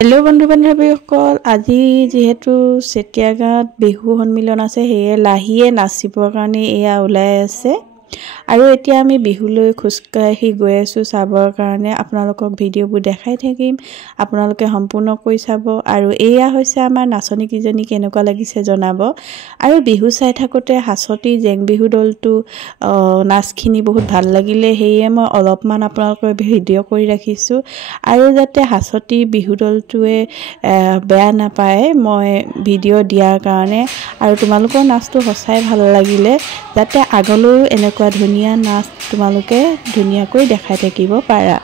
Hello' বন্ধু বান্ধৱীসকল, আজি যেহেতু চেতিয়াগাঁৱত বিহু সন্মিলন আছে, সেয়ে লাহিয়ে নাচিবৰ কাৰণে এয়া ওলাই আছে। আৰু এতিয়া আমি বিহুলৈ খোজকাঢ়ি গৈ আছোঁ চাবৰ কাৰণে। আপোনালোকক ভিডিঅ'বোৰ দেখাই থাকিম, আপোনালোকে সম্পূৰ্ণকৈ চাব। আৰু এয়া হৈছে আমাৰ নাচনীকেইজনী, কেনেকুৱা লাগিছে জনাব। আৰু বিহু চাই থাকোঁতে হাছতি জেং বিহু দলটো নাচখিনি বহুত ভাল লাগিলে, সেয়ে মই অলপমান আপোনালোকৰ ভিডিঅ' কৰি ৰাখিছোঁ। আৰু যাতে হাছতি বিহু দলটোৱে বেয়া নাপায় মই ভিডিঅ' দিয়াৰ কাৰণে। আৰু তোমালোকৰ নাচটো সঁচাই ভাল লাগিলে, যাতে আগলৈও এনেকুৱা ধুনীয়া নাচ তোমালোকে ধুনীয়াকৈ দেখাই থাকিব পাৰা।